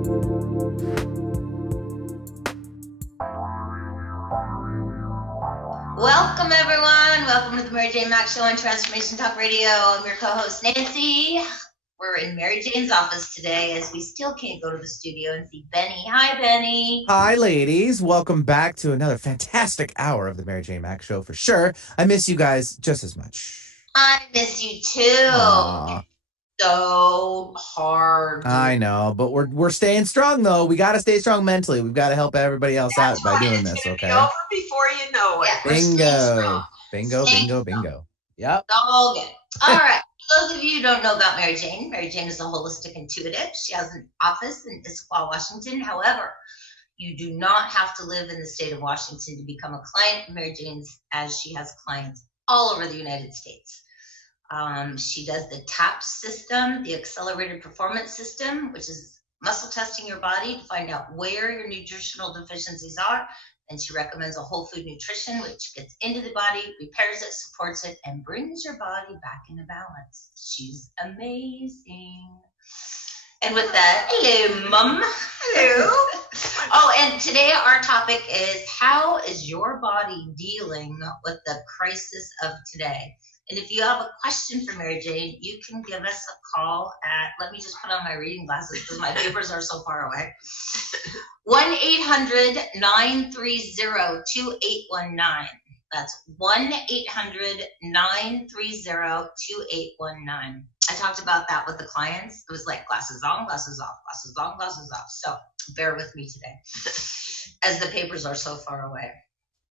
Welcome, everyone. Welcome to the Jane Mack Show on Transformation Talk Radio. I'm your co-host, Nancy. We're in Mary Jane's office today as we still can't go to the studio and see Benny. Hi, Benny. Hi, ladies. Welcome back to another fantastic hour of the Mary Jane Mack Show for sure. I miss you guys just as much. I miss you too. Aww. So hard. I know, but we're staying strong though. We got to stay strong mentally. We've got to help everybody else out by doing this. Okay. Be over before you know it. Yeah, Bingo. Yep. All good. All right. For those of you who don't know about Mary Jane is a holistic intuitive. She has an office in Issaquah, Washington. However, you do not have to live in the state of Washington to become a client of Mary Jane's, as she has clients all over the United States. She does the TAP system, the accelerated performance system, which is muscle testing your body to find out where your nutritional deficiencies are. And she recommends a whole food nutrition, which gets into the body, repairs it, supports it, and brings your body back into balance. She's amazing. And with that, hello, Mom. Hello. Oh, and today our topic is, how is your body dealing with the crisis of today? And if you have a question for Mary Jane, you can give us a call at, let me just put on my reading glasses because my papers are so far away, 1-800-930-2819. That's 1-800-930-2819. I talked about that with the clients. It was like glasses on, glasses off, glasses on, glasses off. So bear with me today as the papers are so far away.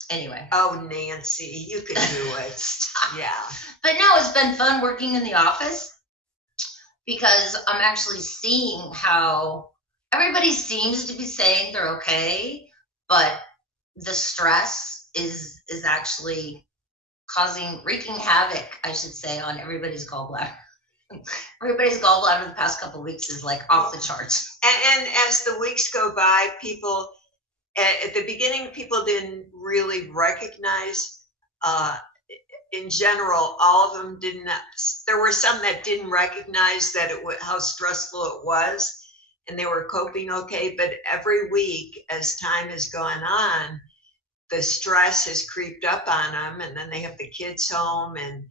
Anyway. Oh, Nancy, you can do it. Yeah. But no, it's been fun working in the office because I'm actually seeing how everybody seems to be saying they're okay, but the stress is actually wreaking havoc, I should say, on everybody's gallbladder. Everybody's gallbladder the past couple of weeks is like off the charts. And as the weeks go by, people, at the beginning, people didn't really recognize, in general, all of them didn't. There were some that didn't recognize that how stressful it was, and they were coping okay. But every week, as time has gone on, the stress has creeped up on them, and then they have the kids home, and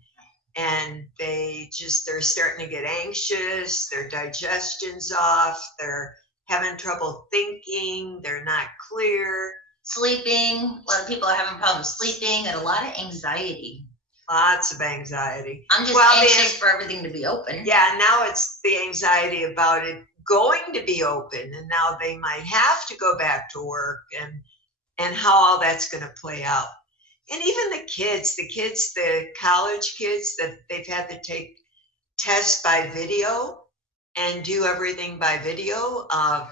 they're starting to get anxious. Their digestion's off. They're having trouble thinking, they're not clear. Sleeping, a lot of people are having problems sleeping, and a lot of anxiety. Lots of anxiety. I'm just anxious for everything to be open. Yeah, now it's the anxiety about it going to be open, and now they might have to go back to work, and how all that's going to play out. And even the college kids, that they've had to take tests by video and do everything by video,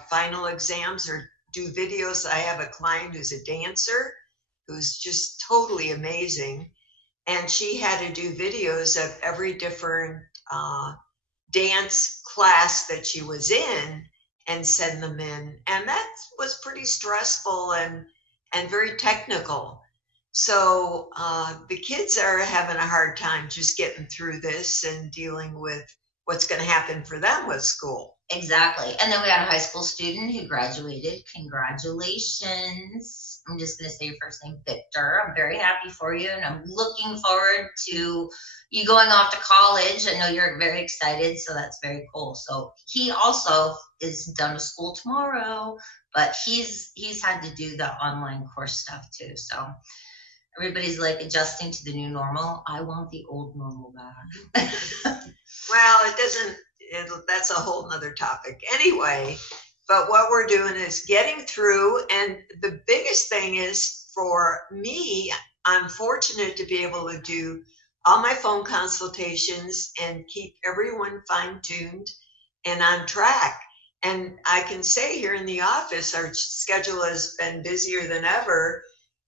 final exams or do videos. I have a client who's a dancer who's just totally amazing. And she had to do videos of every different dance class that she was in and send them in. And that was pretty stressful and very technical. So the kids are having a hard time just getting through this and dealing with what's going to happen for them with school. Exactly. And then we had a high school student who graduated. Congratulations. I'm just going to say your first name, Victor. I'm very happy for you, and I'm looking forward to you going off to college. I know you're very excited, so that's very cool. So he also is done with school tomorrow, but he's had to do the online course stuff too. So everybody's like adjusting to the new normal. I want the old normal back. Well, that's a whole nother topic anyway. But what we're doing is getting through. And the biggest thing is, for me, I'm fortunate to be able to do all my phone consultations and keep everyone fine-tuned and on track. And I can say here in the office, our schedule has been busier than ever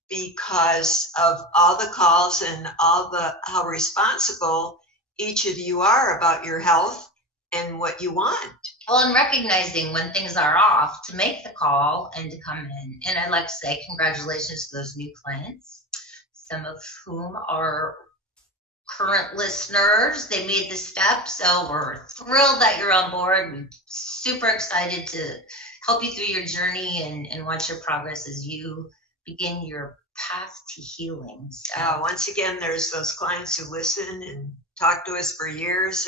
because of all the calls and how responsible each of you are about your health and what you want. Well, and recognizing when things are off to make the call and to come in. And I'd like to say congratulations to those new clients, some of whom are current listeners. They made the step, so we're thrilled that you're on board. We're super excited to help you through your journey and watch your progress as you begin your path to healing. So once again, there's those clients who listen and talk to us for years,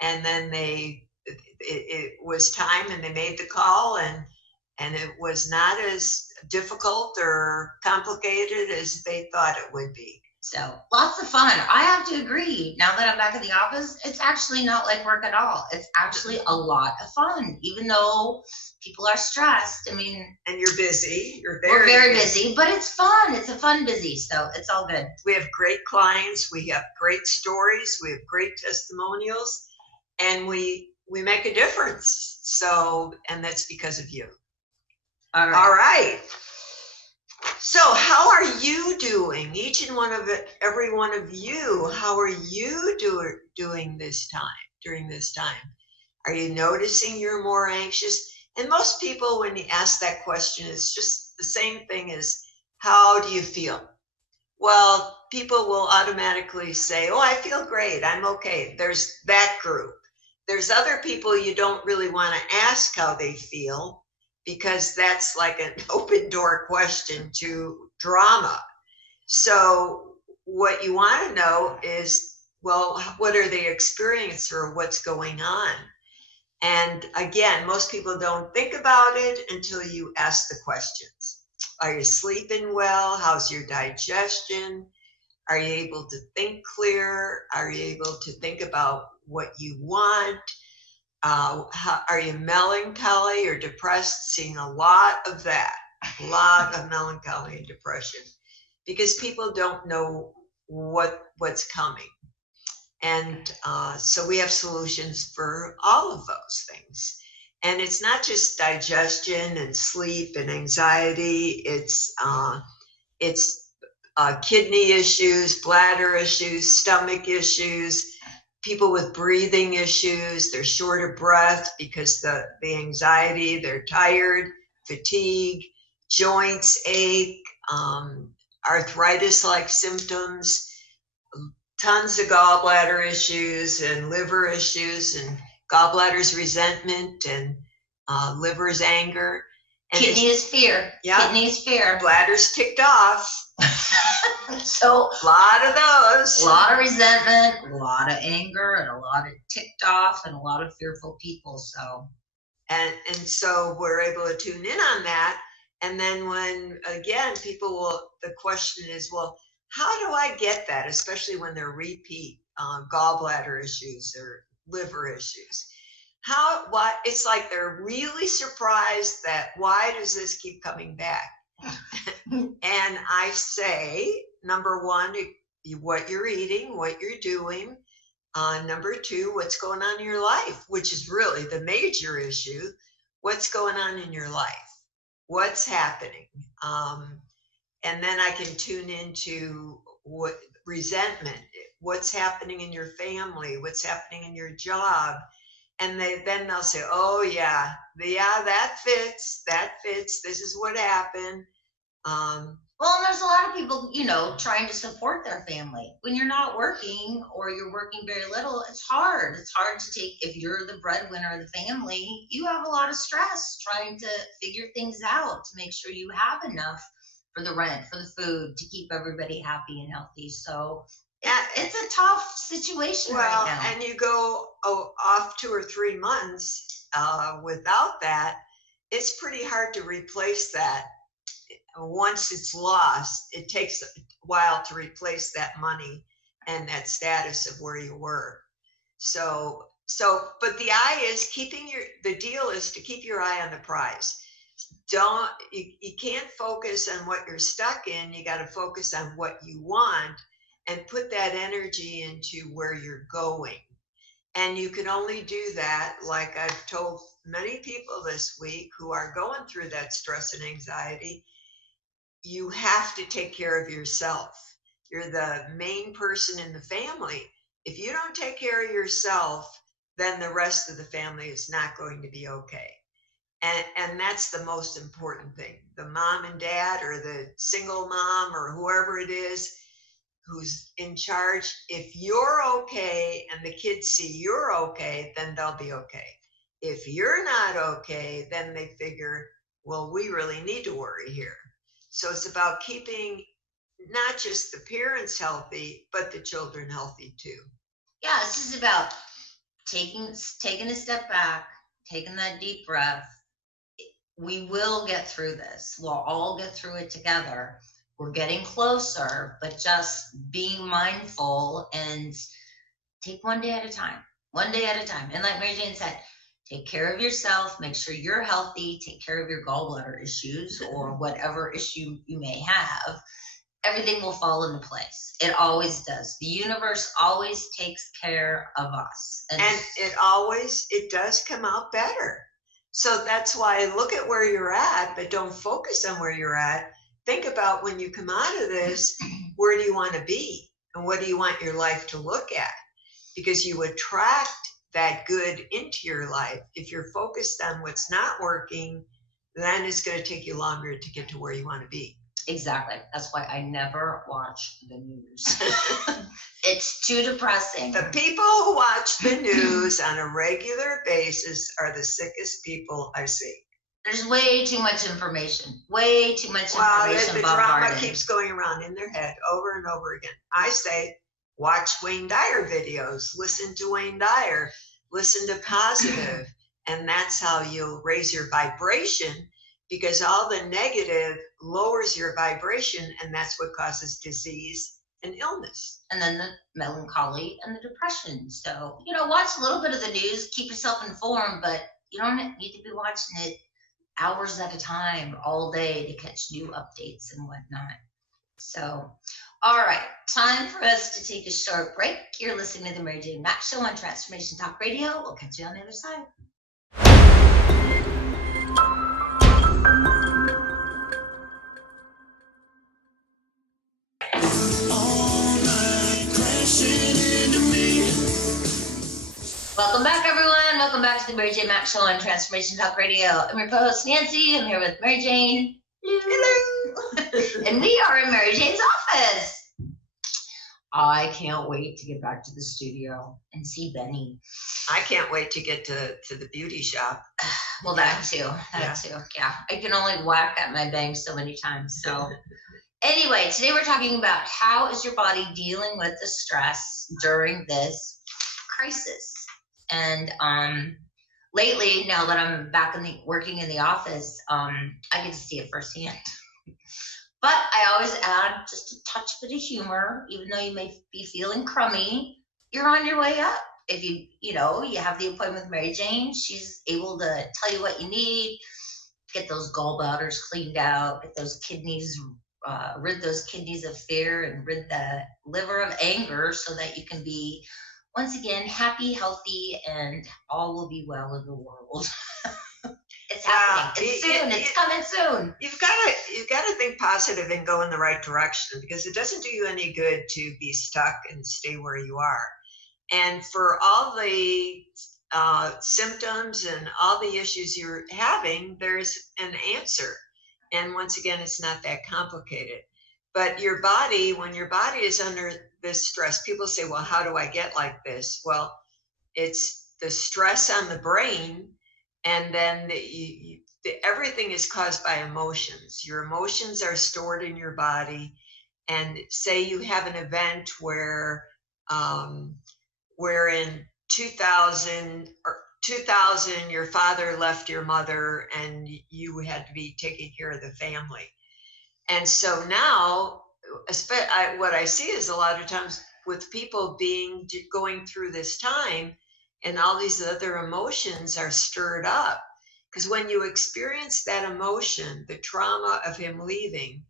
and then it was time and they made the call, and it was not as difficult or complicated as they thought it would be. So lots of fun. I have to agree. Now that I'm back in the office, it's actually not like work at all. It's actually a lot of fun, even though people are stressed. I mean, and you're busy. We're very busy, but it's fun. It's a fun busy, so it's all good. We have great clients. We have great stories. We have great testimonials, and we make a difference. So, and that's because of you. All right. All right. So how are you doing? Each and every one of you, how are you doing this time, during this time? Are you noticing you're more anxious? And most people, when you ask that question, it's just the same thing as, how do you feel? Well, people will automatically say, oh, I feel great. I'm okay. There's that group. There's other people you don't really want to ask how they feel, because that's like an open door question to drama. So what you want to know is, well, what are they experiencing, or what's going on? And again, most people don't think about it until you ask the questions. Are you sleeping well? How's your digestion? Are you able to think clear? Are you able to think about what you want? Are you melancholy or depressed? Seeing a lot of that, a lot of melancholy and depression, because people don't know what's coming. And so we have solutions for all of those things. And it's not just digestion and sleep and anxiety. It's kidney issues, bladder issues, stomach issues, people with breathing issues. They're short of breath because the anxiety, they're tired, fatigue, joints ache, arthritis-like symptoms, tons of gallbladder issues and liver issues, and gallbladder's resentment, and liver's anger. And kidney is fear. Yeah. Kidney is fear. Bladder's ticked off. So a lot of those. A lot of resentment, a lot of anger, and a lot of ticked off, and a lot of fearful people. So and so we're able to tune in on that. And then when, again, the question is, well, how do I get that? Especially when they're repeat gallbladder issues or liver issues. It's like they're really surprised that, why does this keep coming back? And I say, number one, what you're eating, what you're doing. Number two, what's going on in your life, which is really the major issue. What's going on in your life? What's happening? And then I can tune into what resentment, what's happening in your family, what's happening in your job. And then they'll say, oh yeah, that fits, this is what happened. Well, and there's a lot of people, trying to support their family. When you're not working, or you're working very little, it's hard. It's hard to take, if you're the breadwinner of the family, you have a lot of stress trying to figure things out to make sure you have enough for the rent, for the food, to keep everybody happy and healthy. So yeah, it's a tough situation right now. And you go off 2 or 3 months without that, it's pretty hard to replace that. Once it's lost, it takes a while to replace that money and that status of where you were. So, but the deal is to keep your eye on the prize. You can't focus on what you're stuck in. You got to focus on what you want and put that energy into where you're going. And you can only do that, like I've told many people this week who are going through that stress and anxiety. You have to take care of yourself. You're the main person in the family. If you don't take care of yourself, then the rest of the family is not going to be okay. And that's the most important thing. The mom and dad, or the single mom, or whoever it is, who's in charge. If you're okay and the kids see you're okay, then they'll be okay. If you're not okay, then they figure, well, we really need to worry here. So it's about keeping not just the parents healthy, but the children healthy too. Yeah, this is about taking a step back, taking that deep breath. We will get through this. We'll all get through it together. We're getting closer, but just being mindful and take one day at a time. One day at a time. And like Mary Jane said, take care of yourself, make sure you're healthy, take care of your gallbladder issues or whatever issue you may have. Everything will fall into place. It always does. The universe always takes care of us. And it does come out better. So that's why look at where you're at, but don't focus on where you're at. Think about when you come out of this, where do you want to be? And what do you want your life to look at? Because you attract that good into your life. If you're focused on what's not working, then it's going to take you longer to get to where you want to be. Exactly. That's why I never watch the news. It's too depressing. The people who watch the news on a regular basis are the sickest people I see. There's way too much information. Way too much information. The drama keeps going around in their head over and over again. I say, watch Wayne Dyer videos. Listen to Wayne Dyer. Listen to positive. And that's how you'll raise your vibration, because all the negative lowers your vibration, and that's what causes disease and illness. And then the melancholy and the depression. So, watch a little bit of the news, keep yourself informed, but you don't need to be watching it hours at a time, all day to catch new updates and whatnot. So, all right, time for us to take a short break. You're listening to the Mary Jane Mack Show on Transformation Talk Radio. We'll catch you on the other side. Welcome back, everyone. Welcome back to the Mary Jane Mack Show on Transformation Talk Radio. I'm your co-host, Nancy. I'm here with Mary Jane. Hello. And we are in Mary Jane's office. I can't wait to get back to the studio and see Benny. I can't wait to get to the beauty shop. Well, that too. Yeah. I can only whack at my bangs so many times. So anyway, today we're talking about how is your body dealing with the stress during this crisis. And lately, now that I'm back working in the office, I get to see it firsthand. But I always add just a touch bit of humor, even though you may be feeling crummy. You're on your way up. If you have the appointment with Mary Jane, she's able to tell you what you need, get those gallbladders cleaned out, get those kidneys, rid those kidneys of fear, and rid the liver of anger, so that you can be once again happy, healthy, and all will be well in the world. It's happening. It's soon. It's coming soon. You've got to think positive and go in the right direction, because it doesn't do you any good to be stuck and stay where you are. And for all the symptoms and all the issues you're having, there's an answer. And once again, it's not that complicated. But your body, when your body is under this stress, people say, well, how do I get like this? Well, it's the stress on the brain. And then everything is caused by emotions. Your emotions are stored in your body. And say you have an event where in 2000 your father left your mother and you had to be taking care of the family. And so now, what I see is a lot of times with people going through this time, and all these other emotions are stirred up. Because when you experience that emotion, the trauma of him leaving,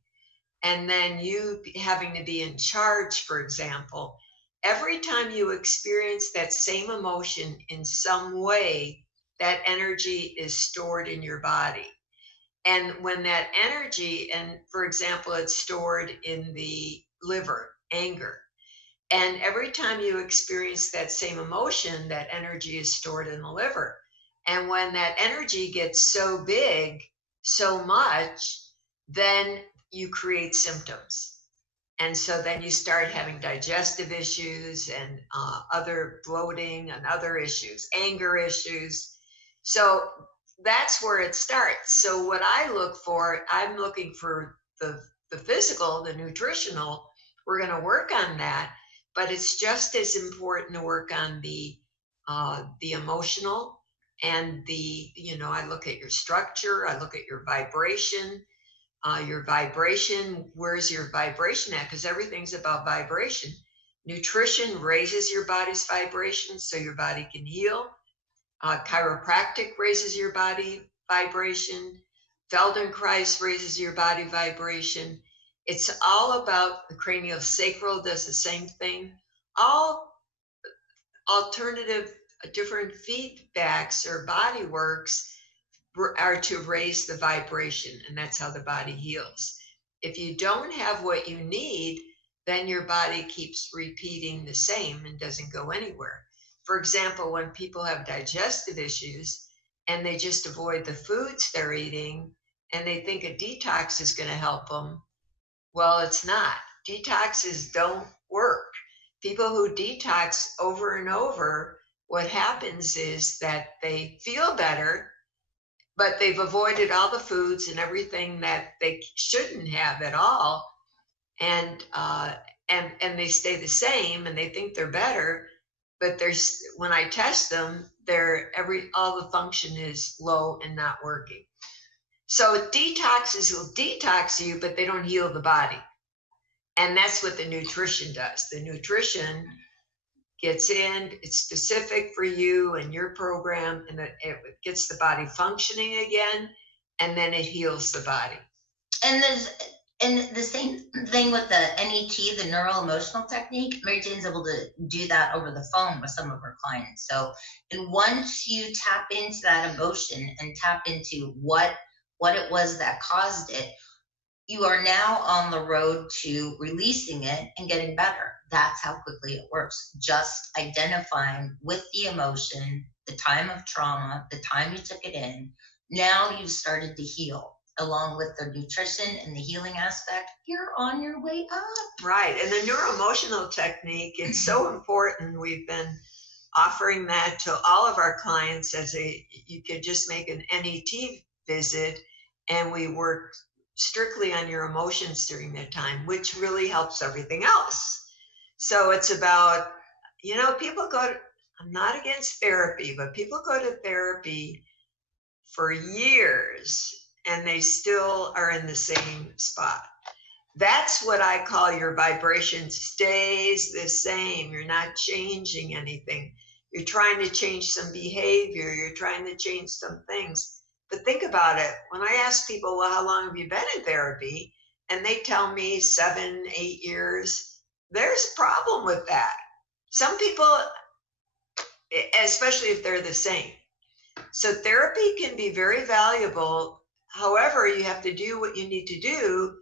and then you having to be in charge, for example, every time you experience that same emotion in some way, that energy is stored in your body. And when that energy, and for example, it's stored in the liver, anger. And every time you experience that same emotion, that energy is stored in the liver. And when that energy gets so big, so much, then you create symptoms. And so then you start having digestive issues and other bloating and other issues, anger issues. So that's where it starts. So what I look for, I'm looking for the physical, the nutritional. We're going to work on that, but it's just as important to work on the emotional and I look at your structure, I look at your vibration. Where's your vibration at? Because everything's about vibration. Nutrition raises your body's vibration so your body can heal. Chiropractic raises your body vibration. Feldenkrais raises your body vibration. It's all about the craniosacral does the same thing. All alternative different feedbacks or body works are to raise the vibration, and that's how the body heals. If you don't have what you need, then your body keeps repeating the same and doesn't go anywhere. For example, when people have digestive issues and they just avoid the foods they're eating and they think a detox is going to help them, well, it's not. Detoxes don't work. People who detox over and over, what happens is that they feel better, but they've avoided all the foods and everything that they shouldn't have at all, and they stay the same, and they think they're better, but when I test them, all the function is low and not working. So detoxes will detox you, but they don't heal the body, and that's what the nutrition does. The nutrition gets in, it's specific for you and your program, and it gets the body functioning again, and then it heals the body. And the same thing with the NET, the neuro emotional technique. Mary Jane's able to do that over the phone with some of her clients. So, and once you tap into that emotion and tap into what it was that caused it, you are now on the road to releasing it and getting better. That's how quickly it works. Just identifying with the emotion, the time of trauma, the time you took it in. Now you've started to heal. Along with the nutrition and the healing aspect, you're on your way up. Right. And the neuroemotional technique, it's so important. We've been offering that to all of our clients you could just make an NET visit, and we work strictly on your emotions during that time, which really helps everything else. So it's about, people I'm not against therapy, but people go to therapy for years and they still are in the same spot. That's what I call your vibration stays the same. You're not changing anything. You're trying to change some behavior. You're trying to change some things. But think about it. When I ask people, well, how long have you been in therapy? And they tell me 7, 8 years. There's a problem with that. Some people, especially if they're the same. So therapy can be very valuable. However, you have to do what you need to do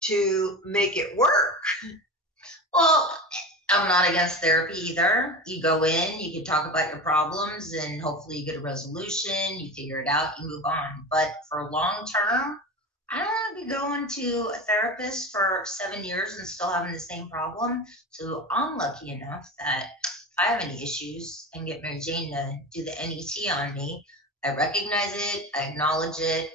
to make it work. Well, I'm not against therapy either. You go in, you can talk about your problems, and hopefully you get a resolution, you figure it out, you move on. But for long term, I don't want to be going to a therapist for 7 years and still having the same problem. So I'm lucky enough that if I have any issues and get Mary Jane to do the NET on me, I recognize it, I acknowledge it,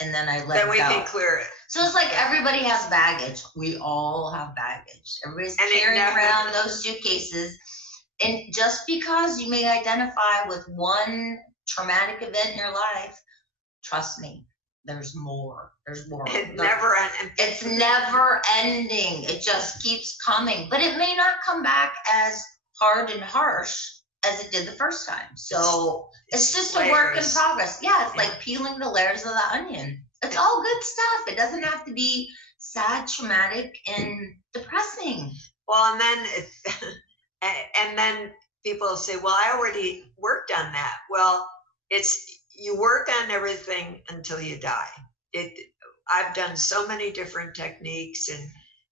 and then I let it go. Then we can clear it. So it's like everybody has baggage. We all have baggage. Everybody's carrying around those suitcases. And just because you may identify with one traumatic event in your life, trust me, there's more. There's more. It's never ending. It just keeps coming. But it may not come back as hard and harsh as it did the first time. So it's just layers. A work in progress. Yeah, it's like peeling the layers of the onion. It's all good stuff. It doesn't have to be sad, traumatic, and depressing. Well, and then people say, well, I already worked on that. Well, you work on everything until you die. I've done so many different techniques and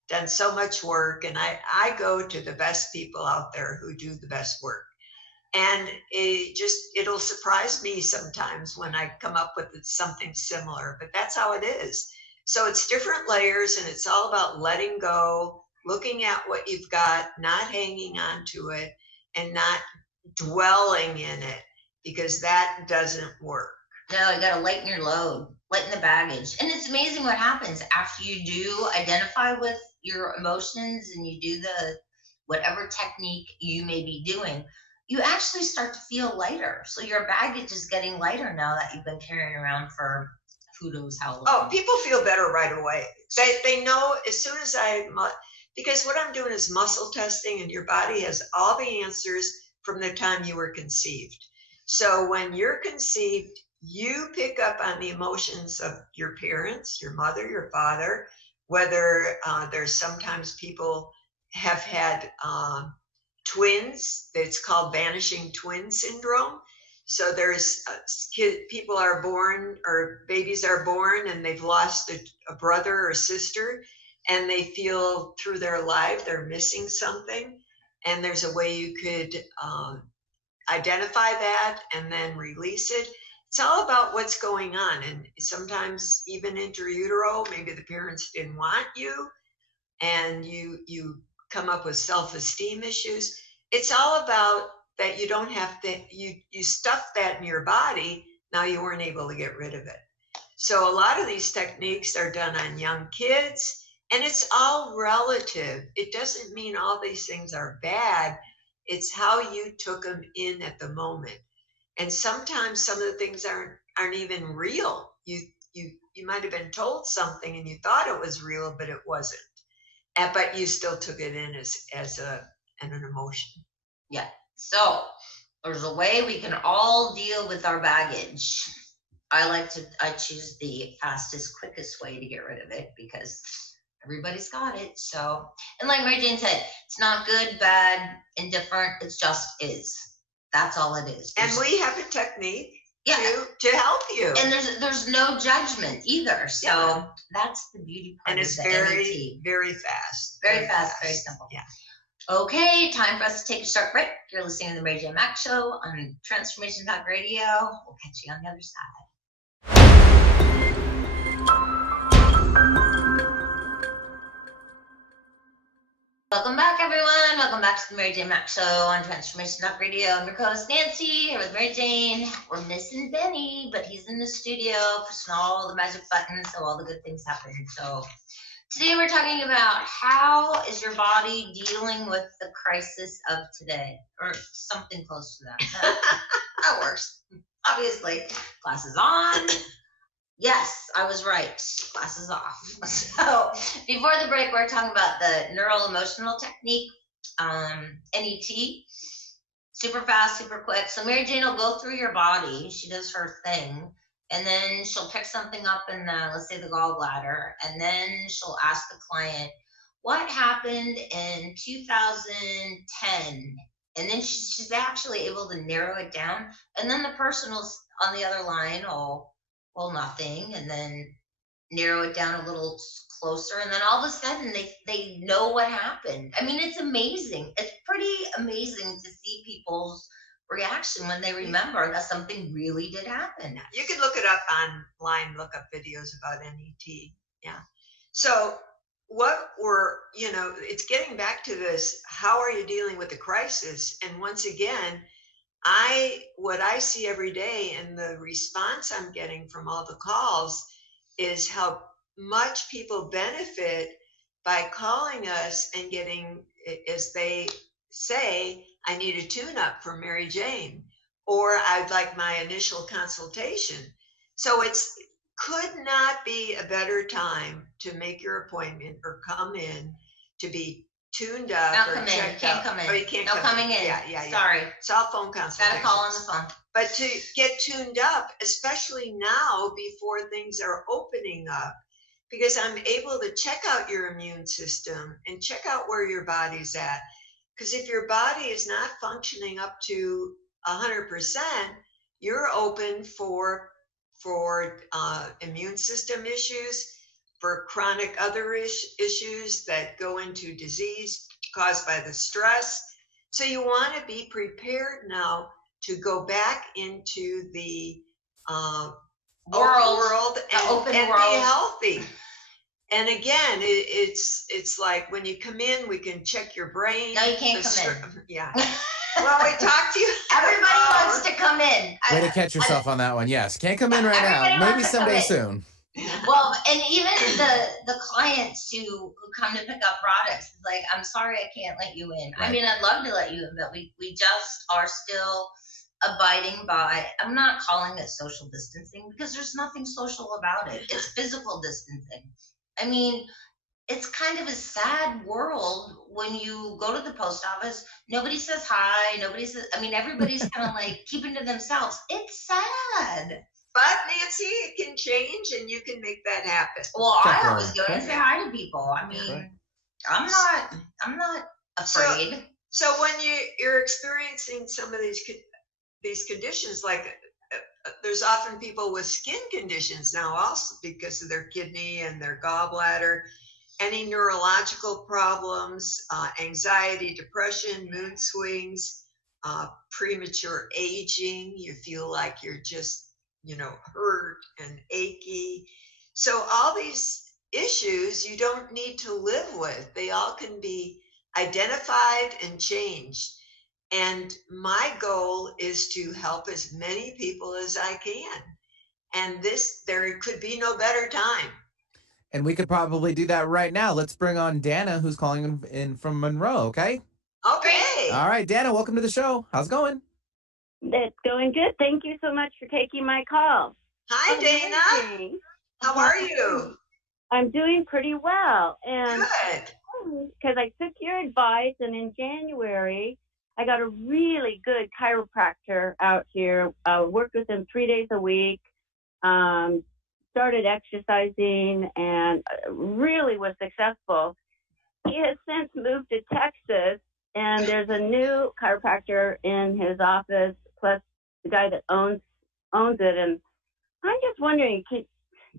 done so much work, and I go to the best people out there who do the best work. And it'll surprise me sometimes when I come up with something similar, but that's how it is. So it's different layers, and it's all about letting go looking at what you've got, not hanging on to it, and not dwelling in it, because that doesn't work. No, you got to lighten your load, lighten the baggage. And it's amazing what happens after you do identify with your emotions and you do the whatever technique you may be doing, you actually start to feel lighter. So your baggage is getting lighter now that you've been carrying around for who knows how long. Oh, people feel better right away. They know as soon as because what I'm doing is muscle testing, and your body has all the answers from the time you were conceived. So when you're conceived, you pick up on the emotions of your parents, your mother, your father, whether there's sometimes people have had twins. It's called vanishing twin syndrome. So there's people are born, or babies are born, and they've lost a brother or sister, and they feel through their life they're missing something. And there's a way you could identify that and then release it. It's all about what's going on. And sometimes even intra-utero, maybe the parents didn't want you, and you come up with self-esteem issues. It's all about that you don't have to, you stuff that in your body. Now you weren't able to get rid of it. So a lot of these techniques are done on young kids, and it's all relative. It doesn't mean all these things are bad. It's how you took them in at the moment. And sometimes some of the things aren't even real. You might have been told something and you thought it was real, but it wasn't. But you still took it in as an emotion. Yeah. So there's a way we can all deal with our baggage. I choose the fastest, quickest way to get rid of it, because everybody's got it. So, and like Mary Jane said, it's not good, bad, indifferent. It just is. That's all it is. And we have a technique to help you. And there's no judgment either. So that's the beauty part. And it's of very, very fast. Very fast, very simple. Yeah. Okay, time for us to take a short break. You're listening to the Mary Jane Mack Show on Transformation Talk Radio. We'll catch you on the other side. Welcome back, everyone. Welcome back to the Mary Jane Mack Show on Transformation Talk Radio. I'm your co-host Nancy, here with Mary Jane. We're missing Benny, but he's in the studio pushing all the magic buttons so all the good things happen. So today we're talking about how is your body dealing with the crisis of today, or something close to that. That works. Obviously, glasses on. Yes, I was right. Glasses off. So before the break, we're talking about the neural emotional technique, NET. Super fast, super quick. So Mary Jane will go through your body. She does her thing. And then she'll pick something up in let's say the gallbladder. And then she'll ask the client, what happened in 2010? And then she's actually able to narrow it down. And then the person will, on the other line, well, nothing, and then narrow it down a little closer, and then all of a sudden they know what happened. I mean, it's amazing. It's pretty amazing to see people's reaction when they remember that something really did happen. You can look it up online, look up videos about NET. Yeah. So it's getting back to this, how are you dealing with the crisis? And once again, what I see every day, and the response I'm getting from all the calls, is how much people benefit by calling us and getting, as they say, I need a tune-up for Mary Jane, or I'd like my initial consultation. So could not be a better time to make your appointment or come in to be tuned up. Now come in. You can't come in. Or you can't no come coming in. Yeah. Sorry. Cell phone consultation. Gotta call on the phone. But to get tuned up, especially now before things are opening up, because I'm able to check out your immune system and check out where your body's at. Because if your body is not functioning up to 100%, you're open for immune system issues, for chronic other issues that go into disease caused by the stress. So you want to be prepared now to go back into the world and open be world. healthy. And again, it's like when you come in, we can check your brain. No, you can't come in. Yeah. Well, we talked to you. Everybody wants to come in. Way to catch yourself on that one. Yes, can't come in right now. Maybe someday soon. Well, and even the clients who come to pick up products, like, I'm sorry I can't let you in. Right. I mean, I'd love to let you in, but we just are still abiding by, I'm not calling it social distancing because there's nothing social about it. It's physical distancing. I mean, it's kind of a sad world when you go to the post office. Nobody says hi. Nobody says, I mean, everybody's kind of like keeping to themselves. It's sad. But Nancy, it can change and you can make that happen. Well, I always go and say hi to people. I mean, I'm not afraid. So when you're experiencing some of these conditions, like there's often people with skin conditions now also because of their kidney and their gallbladder, any neurological problems, anxiety, depression, mood swings, premature aging, you feel like you're just, hurt and achy. So all these issues you don't need to live with. They all can be identified and changed. And my goal is to help as many people as I can. And there could be no better time. And we could probably do that right now. Let's bring on Dana, who's calling in from Monroe, okay? Okay. All right, Dana, welcome to the show. How's it going? It's going good. Thank you so much for taking my call. Hi, Dana. How are you? I'm doing pretty well. And good. Because I took your advice, and in January, I got a really good chiropractor out here. Worked with him 3 days a week. Started exercising and really was successful. He has since moved to Texas, and there's a new chiropractor in his office, plus the guy that owns it. And I'm just wondering, can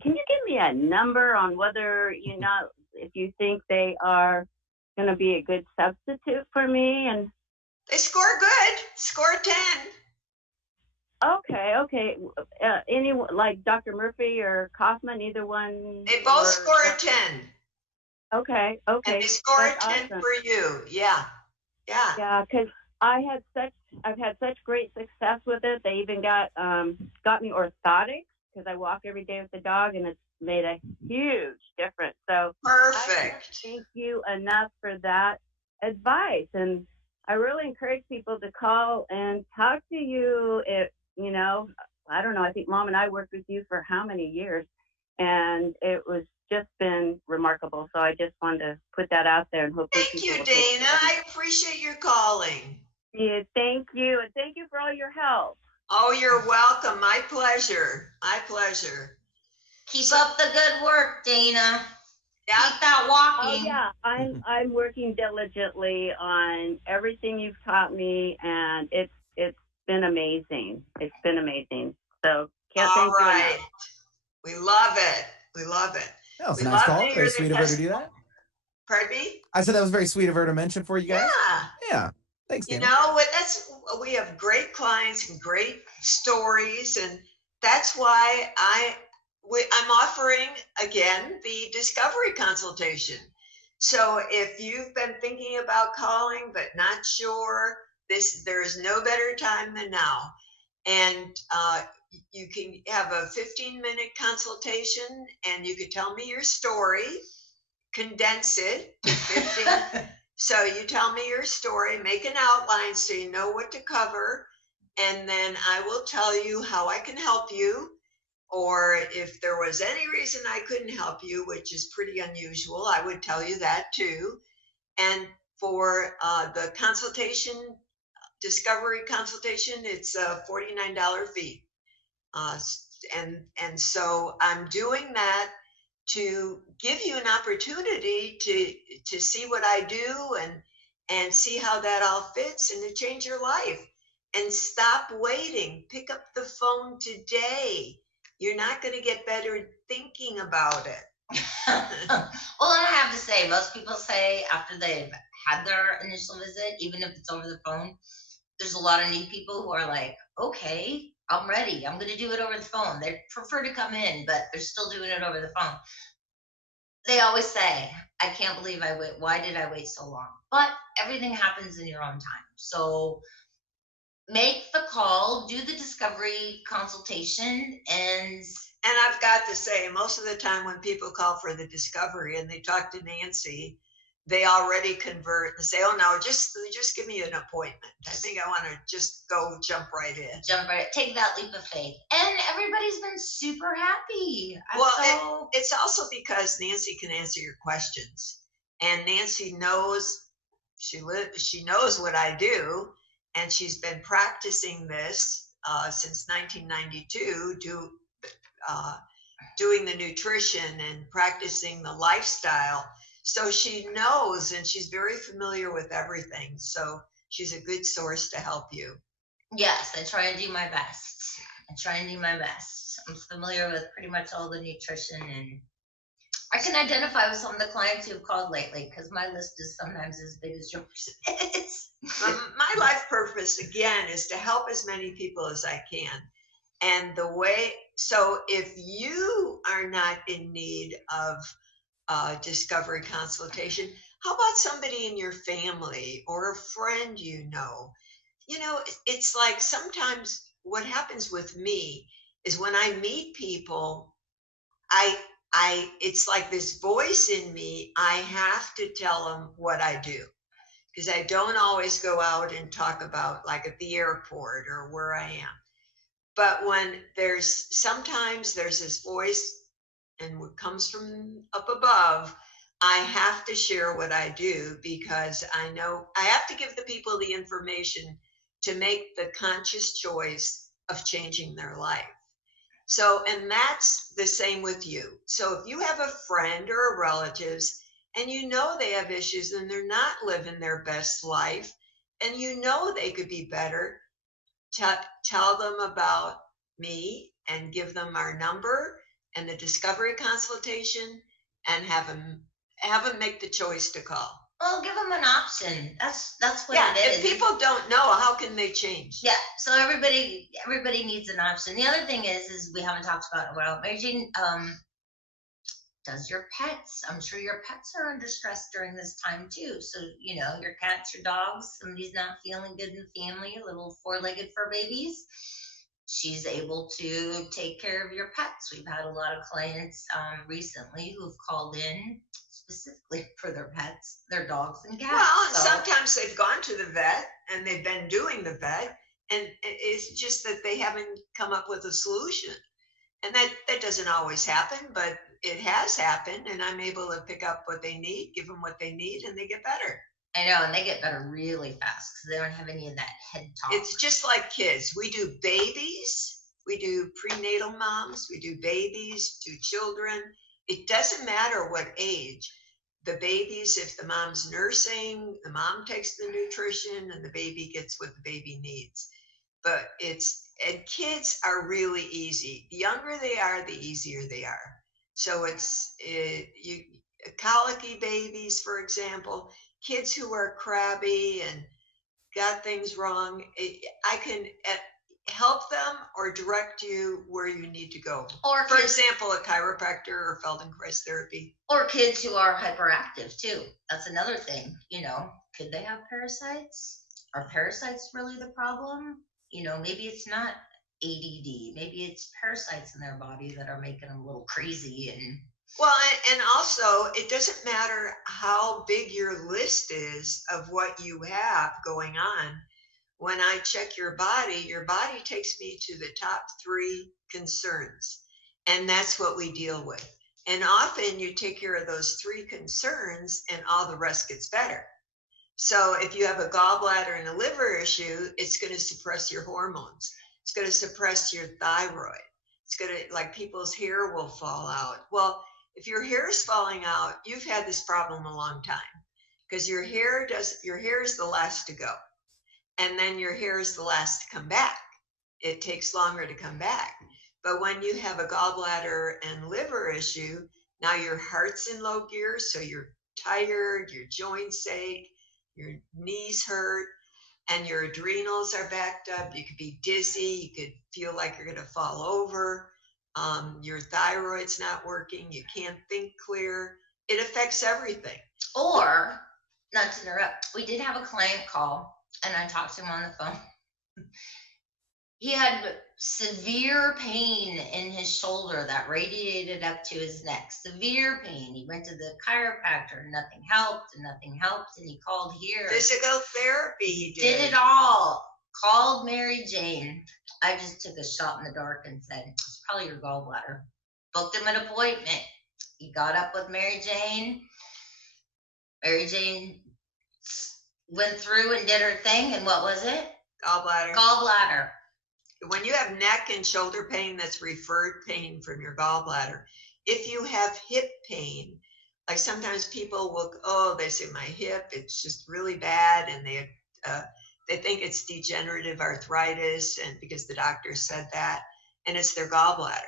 you give me a number on whether, if you think they are going to be a good substitute for me? And they score good. Score 10. Okay. Anyone like Dr. Murphy or Kaufman, either one? They both score a 10. Okay. And they score a 10 awesome. for you. Yeah. Yeah, because I've had such great success with it. They even got me orthotics because I walk every day with the dog, and it's made a huge difference. So perfect. Thank you enough for that advice, and I really encourage people to call and talk to you. I don't know. I think Mom and I worked with you for how many years, and it was just been remarkable. So I just wanted to put that out there and hope. Thank you, Dana. I appreciate your calling. Yeah, thank you, and thank you for all your help. Oh, you're welcome. My pleasure. Keep up the good work, Dana. Yeah. Keep that walking. Oh yeah, I'm working diligently on everything you've taught me, and it's been amazing. It's been amazing. So can't thank you enough. We love it. That was a nice call. Very sweet of her to do that. Pardon me? I said that was very sweet of her to mention for you guys. Yeah. Thanks, Dana. We have great clients and great stories, and that's why I'm offering again the discovery consultation. So if you've been thinking about calling but not sure, there is no better time than now. And you can have a 15-minute consultation, and you can tell me your story, condense it to 15. So you tell me your story, make an outline so you know what to cover, and then I will tell you how I can help you. Or if there was any reason I couldn't help you, which is pretty unusual, I would tell you that too. And for the discovery consultation, it's a $49 fee. And so I'm doing that to give you an opportunity to see what I do and see how that all fits and to change your life. And stop waiting. Pick up the phone today. You're not going to get better thinking about it. Well, I have to say, most people say after they've had their initial visit, even if it's over the phone, there's a lot of new people who are like, okay, I'm ready. I'm going to do it over the phone. They prefer to come in, but they're still doing it over the phone. they always say, I can't believe I wait. Why did I wait so long? But everything happens in your own time. So make the call, do the discovery consultation, And I've got to say, most of the time when people call for the discovery and they talk to Nancy, they already convert and say, "Oh no, just give me an appointment. I think I want to just go jump right in." take that leap of faith. And everybody's been super happy. Well, it's also because Nancy can answer your questions, and Nancy knows she knows what I do, and she's been practicing this since 1992. Doing the nutrition and practicing the lifestyle. So she knows, and she's very familiar with everything. So she's a good source to help you. Yes, I try and do my best. I'm familiar with pretty much all the nutrition, and I can identify with some of the clients who've called lately because my list is sometimes as big as yours is. My life purpose, again, is to help as many people as I can. And so if you are not in need of discovery consultation, how about somebody in your family or a friend you know? You know, it's like sometimes what happens with me is when I meet people, it's like this voice in me. I have to tell them what I do because I don't always go out and talk about like at the airport or where I am. But when sometimes there's this voice and what comes from up above, I have to share what I do because I know I have to give the people the information to make the conscious choice of changing their life. So, and that's the same with you. So if you have a friend or a relatives and you know they have issues and they're not living their best life and you know they could be better, tell them about me and give them our number and the discovery consultation and have them make the choice to call. Well, give them an option. That's what it is. If people don't know, how can they change? Yeah. So everybody needs an option. The other thing is we haven't talked about it well. Mary Jane, does your pets? I'm sure your pets are under stress during this time too. So your cats, your dogs. Somebody's not feeling good in the family. Little four-legged fur babies. She's able to take care of your pets. We've had a lot of clients recently who've called in specifically for their pets, their dogs and cats. Well, and sometimes they've gone to the vet and they've been doing the vet, and it's just that they haven't come up with a solution. And that doesn't always happen, but it has happened, and I'm able to pick up what they need, give them what they need, and they get better. I know, and they get better really fast because they don't have any of that head talk. It's just like kids. We do babies, we do prenatal moms, we do babies, do children. It doesn't matter what age. The babies, if the mom's nursing, the mom takes the nutrition and the baby gets what the baby needs. But and kids are really easy. The younger they are, the easier they are. So colicky babies, for example, kids who are crabby and got things wrong, I can help them or direct you where you need to go. Or for example, a chiropractor or Feldenkrais therapy. Or kids who are hyperactive too. That's another thing. Could they have parasites? Are parasites really the problem? Maybe it's not ADD. Maybe it's parasites in their body that are making them a little crazy. And also, it doesn't matter how big your list is of what you have going on. When I check your body takes me to the top 3 concerns. And that's what we deal with. And often you take care of those 3 concerns and all the rest gets better. So if you have a gallbladder and a liver issue, it's going to suppress your hormones. It's going to suppress your thyroid. It's going to, like, people's hair will fall out. Well, if your hair is falling out, you've had this problem a long time because your hair is the last to go. And then your hair is the last to come back. It takes longer to come back. But when you have a gallbladder and liver issue, now your heart's in low gear, so you're tired, your joints ache, your knees hurt, and your adrenals are backed up. You could be dizzy. You could feel like you're going to fall over. Your thyroid's not working. You can't think clear. it affects everything. Or, not to interrupt, we did have a client call, and I talked to him on the phone. He had severe pain in his shoulder that radiated up to his neck. Severe pain. He went to the chiropractor. Nothing helped, and nothing helped. And he called here. Physical therapy he Did it all. Called Mary Jane. I just took a shot in the dark and said, it's probably your gallbladder. Booked him an appointment. He got up with Mary Jane. Mary Jane went through and did her thing. And what was it? Gallbladder. Gallbladder. When you have neck and shoulder pain, that's referred pain from your gallbladder. If you have hip pain, like sometimes people will, they say my hip, it's just really bad, and they think it's degenerative arthritis, and because the doctor said that, and it's their gallbladder.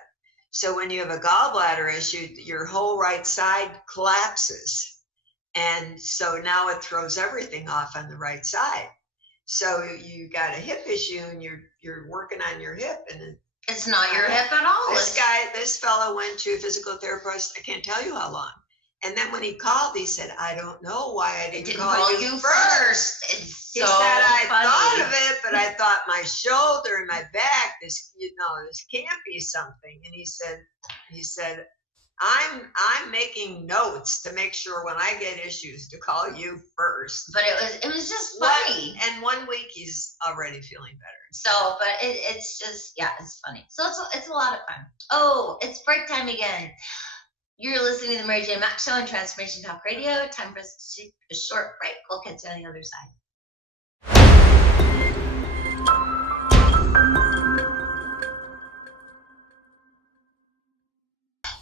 So when you have a gallbladder issue, your whole right side collapses, and so now it throws everything off on the right side. So you got a hip issue, and you're working on your hip, and it's not your hip at all. This fellow went to a physical therapist. I can't tell you how long. And then when he called, he said, "I don't know why I didn't call you first." He said, "I thought of it, but I thought my shoulder and my back. This can't be something." And he said, I'm making notes to make sure when I get issues to call you first. But it was just funny. And 1 week he's already feeling better. So, but it's just, it's funny. So it's a lot of fun. Oh, it's break time again. You're listening to the Mary Jane Mack Show on Transformation Talk Radio. Time for us to take a short break. We'll catch you on the other side.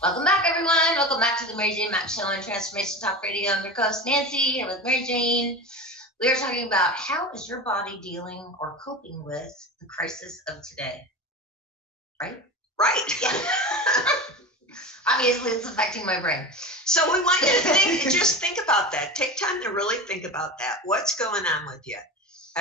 Welcome back, everyone. Welcome back to the Mary Jane Mack Show on Transformation Talk Radio. I'm your host, Nancy, here with Mary Jane. We are talking about how is your body dealing or coping with the crisis of today, right? Right. Yeah. Obviously, it's affecting my brain. So we want you to just think about that. Take time to really think about that. What's going on with you?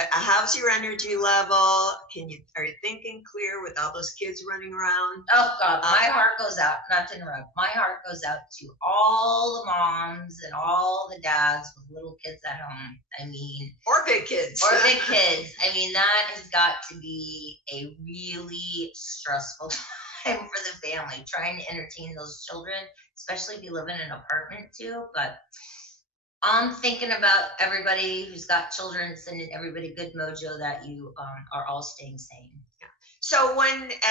How's your energy level? Are you thinking clear with all those kids running around? Oh God, my heart goes out, not to interrupt, my heart goes out to all the moms and all the dads with little kids at home. I mean, or big kids. I mean, that has got to be a really stressful time for the family, trying to entertain those children, especially if you live in an apartment too. But I'm thinking about everybody who's got children, sending everybody good mojo that you are all staying sane. Yeah. So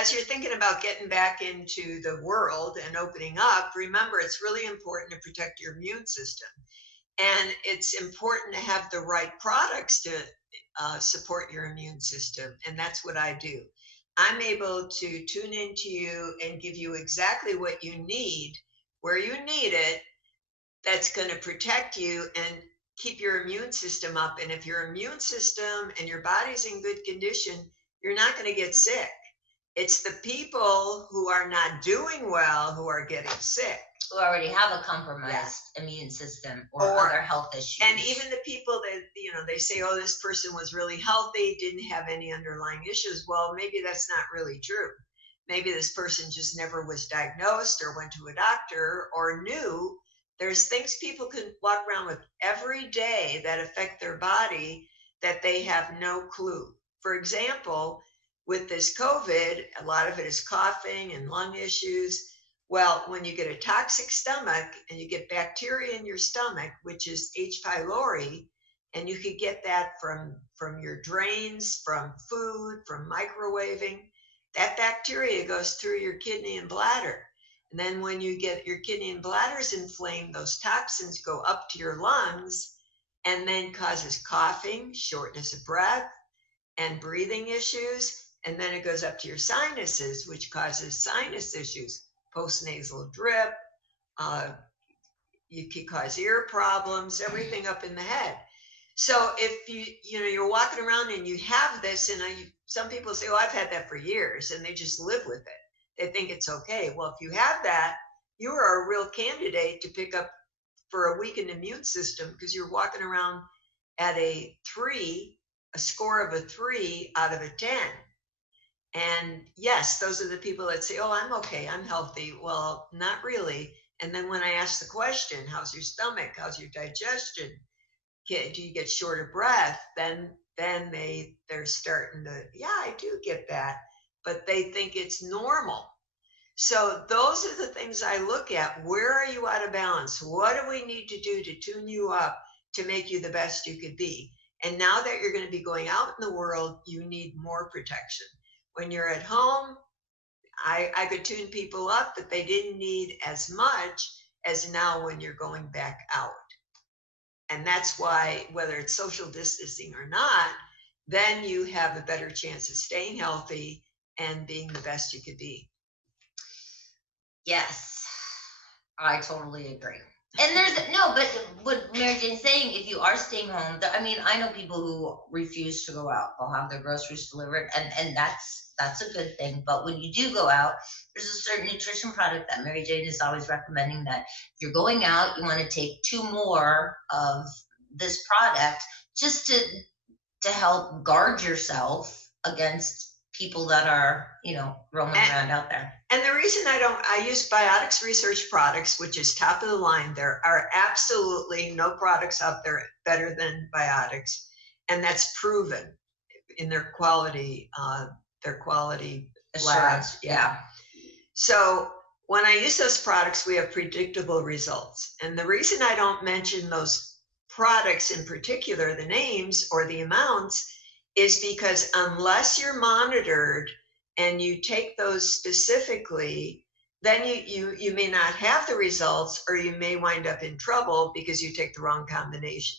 as you're thinking about getting back into the world and opening up, remember it's really important to protect your immune system. And it's important to have the right products to support your immune system. And that's what I do. I'm able to tune into you and give you exactly what you need, where you need it, that's going to protect you and keep your immune system up. And if your immune system and your body's in good condition, you're not going to get sick. It's the people who are not doing well who are getting sick. Who already have a compromised immune system or other health issues. And even the people that, they say, oh, this person was really healthy, didn't have any underlying issues. Well, maybe that's not really true. Maybe this person just never was diagnosed or went to a doctor or knew. There's things people can walk around with every day that affect their body that they have no clue. For example, with this COVID, a lot of it is coughing and lung issues. Well, when you get a toxic stomach and you get bacteria in your stomach, which is H. pylori, and you could get that from your drains, from food, from microwaving, that bacteria goes through your kidney and bladder. And then when you get your kidney and bladders inflamed, those toxins go up to your lungs and then causes coughing, shortness of breath, and breathing issues. And then it goes up to your sinuses, which causes sinus issues, postnasal drip. You could cause ear problems, everything up in the head. So if you're walking around and you have this, and some people say, oh, I've had that for years, and they just live with it. They think it's okay. Well, if you have that, you are a real candidate to pick up for a weakened immune system because you're walking around at a score of a 3 out of a 10. And yes, those are the people that say, oh, I'm okay, I'm healthy. Well, not really. And then when I ask the question, how's your stomach? How's your digestion? Do you get short of breath? Then they're starting to, yeah, I do get that. But they think it's normal. So those are the things I look at. Where are you out of balance? What do we need to do to tune you up to make you the best you could be? And now that you're going to be going out in the world, you need more protection. When you're at home, I could tune people up, but they didn't need as much as now when you're going back out. And that's why, whether it's social distancing or not, then you have a better chance of staying healthy and being the best you could be. Yes, I totally agree. And but what Mary Jane's saying, if you are staying home, I mean, I know people who refuse to go out. They'll have their groceries delivered, and that's a good thing. But when you do go out, there's a certain nutrition product that Mary Jane is always recommending that if you're going out, you want to take 2 more of this product just to help guard yourself against people that are, roaming around out there. And the reason I use Biotics Research products, which is top of the line. There are absolutely no products out there better than Biotics. And that's proven in their quality labs. Yeah. So when I use those products, we have predictable results. And the reason I don't mention those products in particular, the names or the amounts, is because unless you're monitored and you take those specifically, then you may not have the results, or you may wind up in trouble because you take the wrong combination.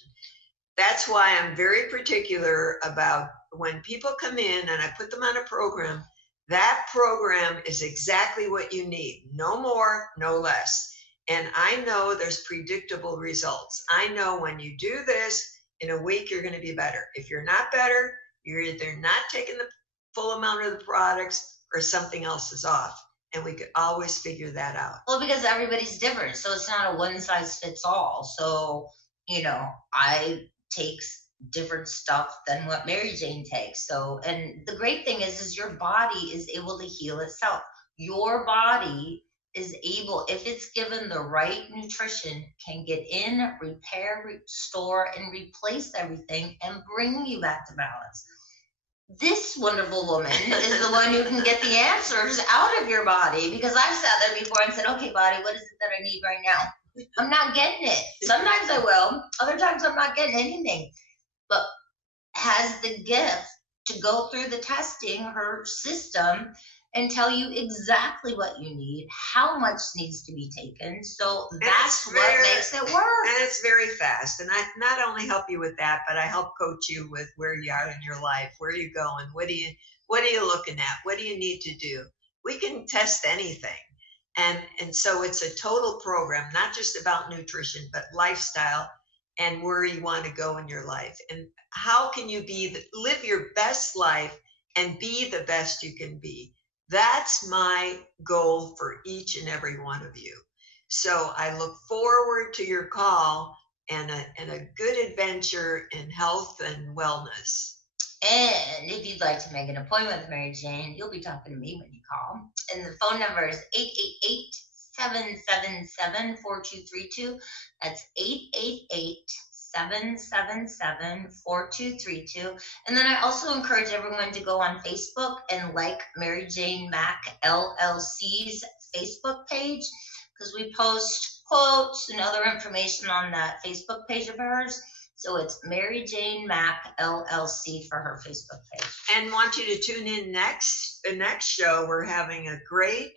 That's why I'm very particular about when people come in and I put them on a program, that program is exactly what you need. No more, no less. And I know there's predictable results. I know when you do this, in a week, you're going to be better. If you're not better, you're either not taking the full amount of the products or something else is off. And we could always figure that out. Well, because everybody's different. So it's not a one size fits all. So, I take different stuff than what Mary Jane takes. So, and the great thing is your body is able to heal itself. Your body is able, if it's given the right nutrition, can get in, repair, restore, and replace everything and bring you back to balance. This wonderful woman is the one who can get the answers out of your body, because I've sat there before and said, okay, body, what is it that I need right now? I'm not getting it. Sometimes I will. Other times I'm not getting anything. But has the gift to go through the testing, her system, and tell you exactly what you need, how much needs to be taken. So that's what makes it work. And it's very fast. And I not only help you with that, but I help coach you with where you are in your life, where are you going, what are you looking at, what do you need to do? We can test anything. And so it's a total program, not just about nutrition, but lifestyle and where you want to go in your life. And how can you live your best life and be the best you can be? That's my goal for each and every one of you. So I look forward to your call and a good adventure in health and wellness. And if you'd like to make an appointment with Mary Jane, you'll be talking to me when you call. And the phone number is 888-777-4232. That's 888-777-4232. And then I also encourage everyone to go on Facebook and like Mary Jane Mack LLC's Facebook page, because we post quotes and other information on that Facebook page of hers. So it's Mary Jane Mack LLC for her Facebook page. And want you to tune in the next show. We're having a great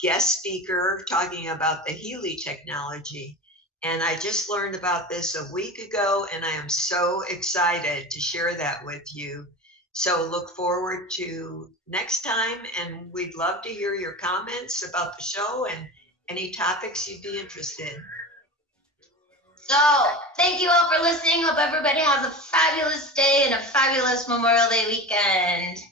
guest speaker talking about the Healy technology. And I just learned about this a week ago, and I am so excited to share that with you. So look forward to next time, and we'd love to hear your comments about the show and any topics you'd be interested in. So thank you all for listening. Hope everybody has a fabulous day and a fabulous Memorial Day weekend.